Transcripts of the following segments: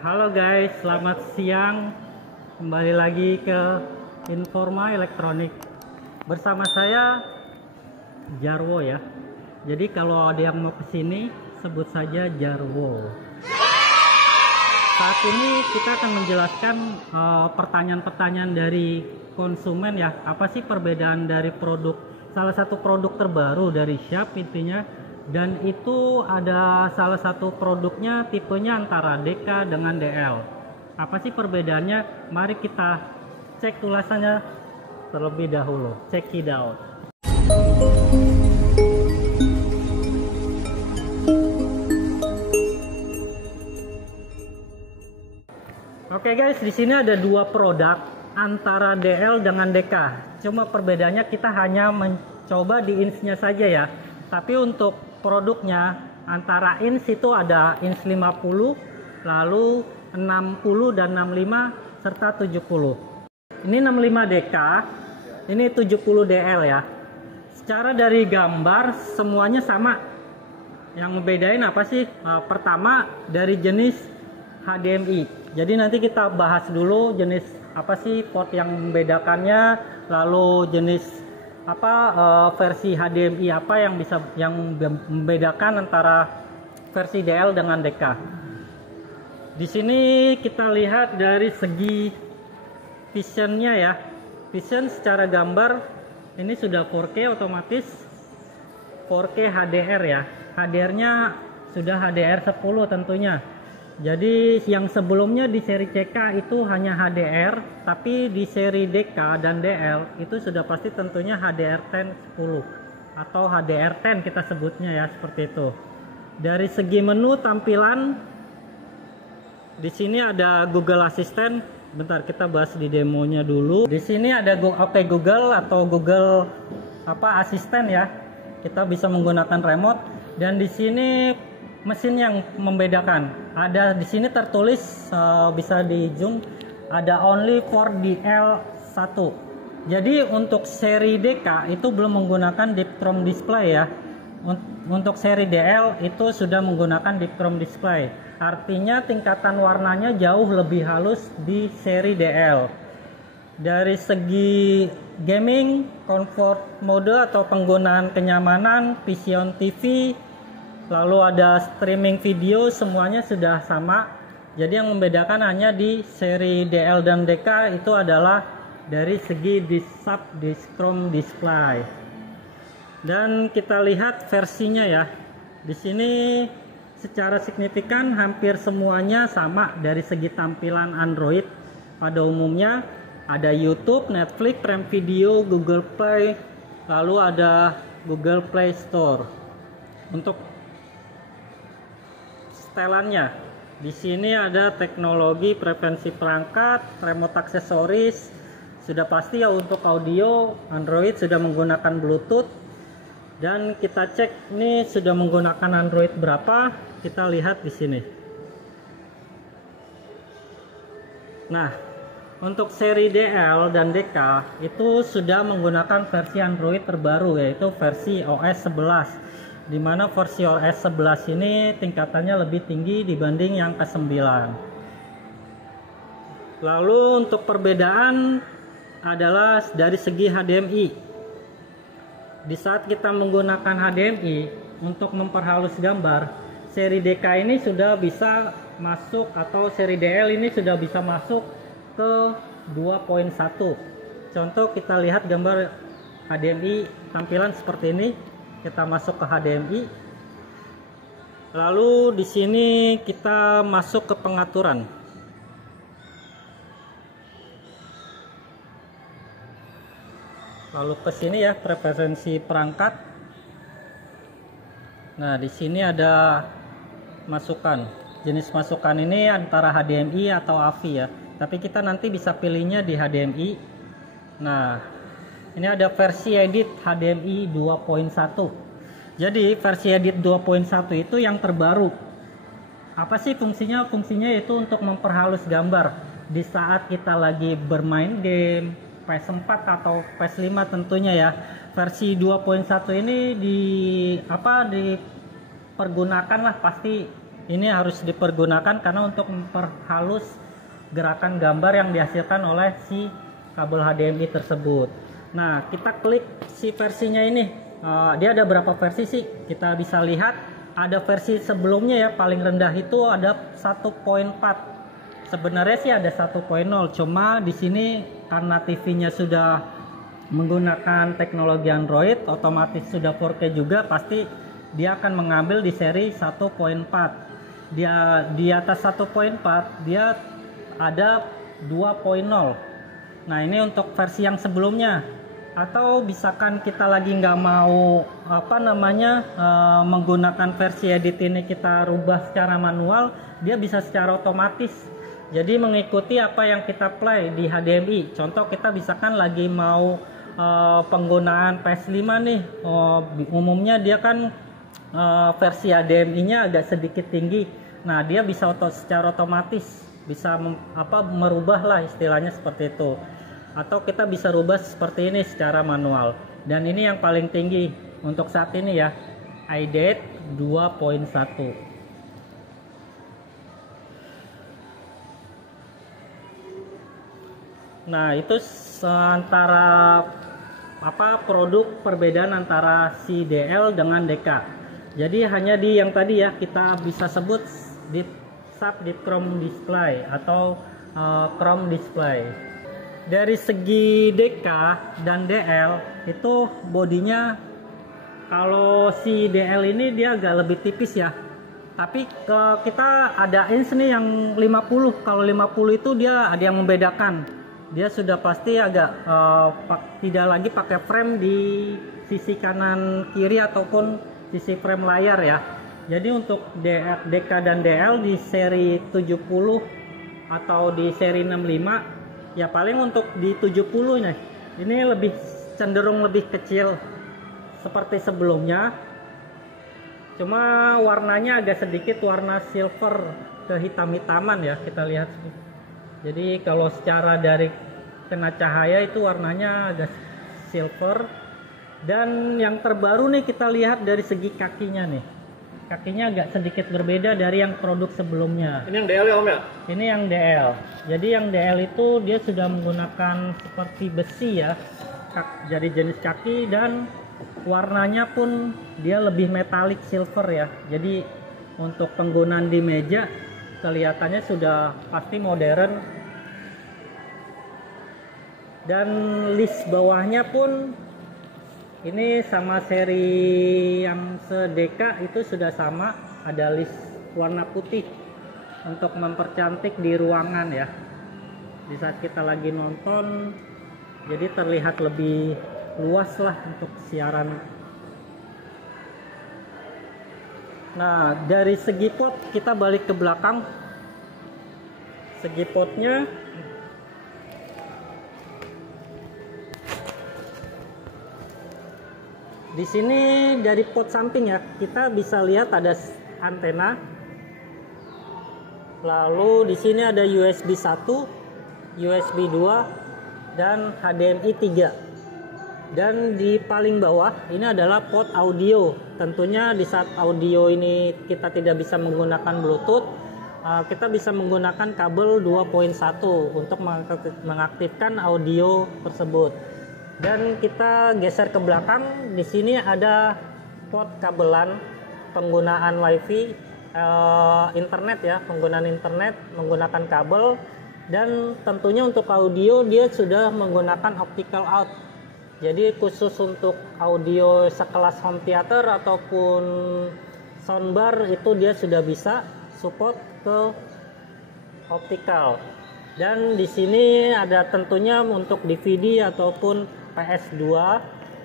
Halo guys, selamat siang. Kembali lagi ke Informa Elektronik. Bersama saya Jarwo ya. Jadi kalau ada yang mau kesini, sebut saja Jarwo. Saat ini kita akan menjelaskan pertanyaan-pertanyaan dari konsumen ya. Apa sih perbedaan dari salah satu produk terbaru dari Sharp intinya? Dan itu ada salah satu produknya tipenya antara DK dengan DL. Apa sih perbedaannya? Mari kita cek ulasannya terlebih dahulu. Check it out. Oke guys, di sini ada dua produk antara DL dengan DK. Cuma perbedaannya kita hanya mencoba di ins-nya saja ya. Tapi untuk produknya antara ins itu ada ins 50, lalu 60 dan 65 serta 70. Ini 65 DK, ini 70 DL ya. Secara dari gambar semuanya sama. Yang membedain apa sih? Pertama dari jenis HDMI. Jadi nanti kita bahas dulu jenis apa sih port yang membedakannya, lalu jenis versi HDMI apa yang membedakan antara versi DL dengan DK. Di sini kita lihat dari segi visionnya ya. Vision secara gambar ini sudah 4K otomatis, 4K HDR ya. HDR-nya sudah HDR 10 tentunya. Jadi yang sebelumnya di seri CK itu hanya HDR, tapi di seri DK dan DL itu sudah pasti tentunya HDR10 10 atau HDR10 kita sebutnya ya, seperti itu. Dari segi menu tampilan di sini ada Google Assistant. Bentar kita bahas di demonya dulu. Di sini ada Google atau Google Assistant ya. Kita bisa menggunakan remote dan di sini mesin yang membedakan. Ada di sini tertulis bisa di zoom ada only for DL1. Jadi untuk seri DK itu belum menggunakan deep chrome display ya. Untuk seri DL itu sudah menggunakan deep chrome display. Artinya tingkatan warnanya jauh lebih halus di seri DL. Dari segi gaming, comfort mode atau penggunaan kenyamanan, Vision TV, lalu ada streaming video, semuanya sudah sama. Jadi yang membedakan hanya di seri DL dan DK itu adalah dari segi chrome display. Dan kita lihat versinya ya. Di sini secara signifikan hampir semuanya sama dari segi tampilan Android. Pada umumnya ada YouTube, Netflix, Prime Video, Google Play, lalu ada Google Play Store. Untuk setelannya di sini ada teknologi preferensi perangkat, remote aksesoris, sudah pasti ya. Untuk audio Android sudah menggunakan Bluetooth, dan kita cek ini sudah menggunakan Android berapa, kita lihat di sini. Nah, untuk seri DL dan DK itu sudah menggunakan versi Android terbaru, yaitu versi OS 11. Di mana versi OS 11 ini tingkatannya lebih tinggi dibanding yang ke-9. Lalu untuk perbedaan adalah dari segi HDMI. Di saat kita menggunakan HDMI untuk memperhalus gambar, seri DK ini sudah bisa masuk, atau seri DL ini sudah bisa masuk ke 2.1. Contoh kita lihat gambar HDMI tampilan seperti ini. Kita masuk ke HDMI. Lalu di sini kita masuk ke pengaturan. Lalu ke sini ya, preferensi perangkat. Nah, di sini ada masukan. Jenis masukan ini antara HDMI atau AVI ya. Tapi kita nanti bisa pilihnya di HDMI. Nah, ini ada versi edit HDMI 2.1. Jadi versi edit 2.1 itu yang terbaru. Apa sih fungsinya? Fungsinya itu untuk memperhalus gambar di saat kita lagi bermain game PS4 atau PS5 tentunya ya. Versi 2.1 ini dipergunakan lah pasti Ini harus dipergunakan karena untuk memperhalus gerakan gambar yang dihasilkan oleh si kabel HDMI tersebut. Nah, kita klik si versinya ini. Dia ada berapa versi sih? Kita bisa lihat ada versi sebelumnya ya, paling rendah itu ada 1.4. Sebenarnya sih ada 1.0, cuma di sini karena TV-nya sudah menggunakan teknologi Android, otomatis sudah 4K juga, pasti dia akan mengambil di seri 1.4. Dia di atas 1.4 dia ada 2.0. Nah, ini untuk versi yang sebelumnya. Atau misalkan kita lagi nggak mau menggunakan versi edit ini, kita rubah secara manual, dia bisa secara otomatis. Jadi mengikuti apa yang kita play di HDMI. Contoh kita misalkan lagi mau penggunaan PS5 nih, umumnya dia kan versi HDMI-nya agak sedikit tinggi. Nah, dia bisa secara otomatis bisa merubah lah, istilahnya seperti itu. Atau kita bisa rubah seperti ini secara manual. Dan ini yang paling tinggi untuk saat ini ya, iDate 2.1. Nah, itu antara produk perbedaan antara si DL dengan DK. Jadi hanya di yang tadi ya, kita bisa sebut di Chrome display atau Chrome display. Dari segi DK dan DL itu bodinya, kalau si DL ini dia agak lebih tipis ya, tapi kita ada ins nih yang 50. Kalau 50 itu dia ada yang membedakan, dia sudah pasti agak tidak lagi pakai frame di sisi kanan kiri ataupun sisi frame layar ya. Jadi untuk DK dan DL di seri 70 atau di seri 65 ya, paling untuk di 70 nih, ini lebih cenderung lebih kecil seperti sebelumnya, cuma warnanya agak sedikit warna silver kehitam-hitaman ya, kita lihat. Jadi kalau secara dari kena cahaya itu warnanya agak silver. Dan yang terbaru nih kita lihat dari segi kakinya nih, kakinya agak sedikit berbeda dari yang produk sebelumnya. Ini yang DL ya Om ya? Ini yang DL. Jadi yang DL itu dia sudah menggunakan seperti besi ya, jadi jenis kaki, dan warnanya pun dia lebih metalik silver ya. Jadi untuk penggunaan di meja kelihatannya sudah pasti modern. Dan list bawahnya pun ini sama seri yang se-DK itu sudah sama, ada list warna putih untuk mempercantik di ruangan ya. Di saat kita lagi nonton, jadi terlihat lebih luas lah untuk siaran. Nah, dari segi pot kita balik ke belakang. Segi potnya di sini dari pot samping ya, kita bisa lihat ada antena. Lalu di sini ada USB 1, USB 2 dan HDMI 3. Dan di paling bawah ini adalah pot audio. Tentunya di saat audio ini kita tidak bisa menggunakan Bluetooth, kita bisa menggunakan kabel 2.1 untuk mengaktifkan audio tersebut. Dan kita geser ke belakang, di sini ada pot kabelan penggunaan WiFi, internet ya, penggunaan internet menggunakan kabel. Dan tentunya untuk audio dia sudah menggunakan optical out. Jadi khusus untuk audio sekelas home theater ataupun soundbar itu dia sudah bisa support ke optical. Dan di sini ada tentunya untuk DVD ataupun PS2.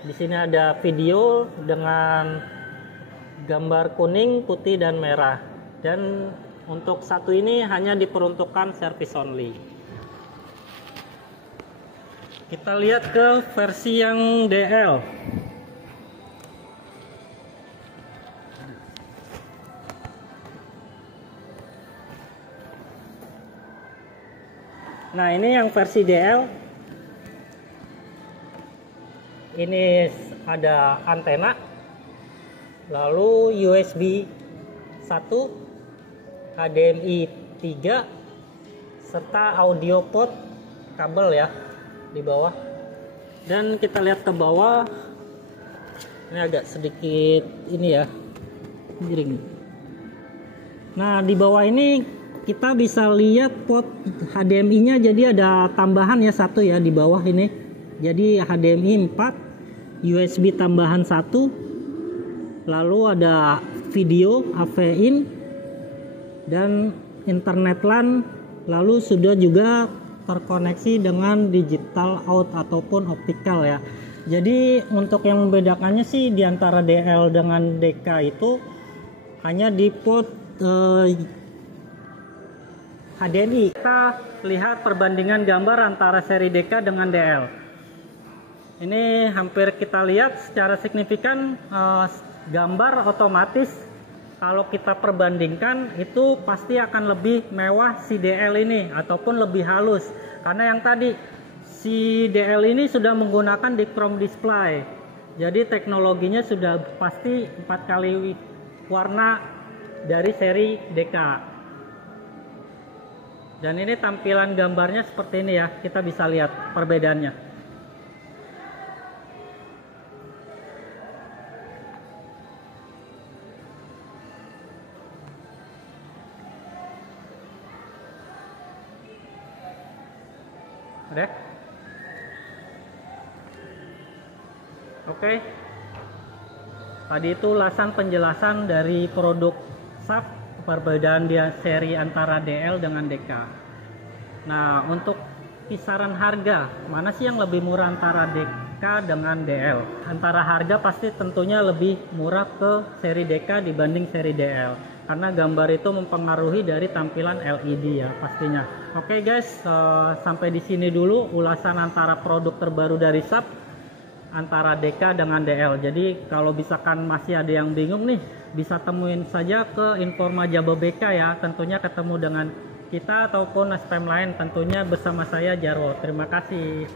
Di sini ada video dengan gambar kuning, putih dan merah. Dan untuk satu ini hanya diperuntukkan service only. Kita lihat ke versi yang DL. Nah, ini yang versi DL. Ini ada antena, lalu USB 1, HDMI 3 serta audio port kabel ya di bawah. Dan kita lihat ke bawah, ini agak sedikit ini ya, miring. Nah, di bawah ini kita bisa lihat port HDMI-nya, jadi ada tambahan ya satu ya di bawah ini. Jadi HDMI 4, USB tambahan 1, lalu ada video AV in dan internet LAN, lalu sudah juga terkoneksi dengan digital out ataupun optical ya. Jadi untuk yang membedakannya sih di antara DL dengan DK itu hanya di port HDMI. Kita lihat perbandingan gambar antara seri DK dengan DL. Ini hampir kita lihat secara signifikan gambar otomatis kalau kita perbandingkan itu pasti akan lebih mewah si DL ini ataupun lebih halus, karena yang tadi si DL ini sudah menggunakan Dichrom display, jadi teknologinya sudah pasti 4 kali warna dari seri DK. Dan ini tampilan gambarnya seperti ini ya, kita bisa lihat perbedaannya. Udah? Oke. Tadi itu ulasan penjelasan dari produk SAP, perbedaan dia seri antara DL dengan DK. Nah, untuk kisaran harga, mana sih yang lebih murah antara DK dengan DL? Antara harga pasti tentunya lebih murah ke seri DK dibanding seri DL, karena gambar itu mempengaruhi dari tampilan LED ya pastinya. Oke guys, sampai di sini dulu ulasan antara produk terbaru dari SAP antara DK dengan DL. Jadi kalau misalkan masih ada yang bingung nih, bisa temuin saja ke Informa Jababeka ya, tentunya ketemu dengan kita ataupun spam lain tentunya bersama saya Jarwo. Terima kasih.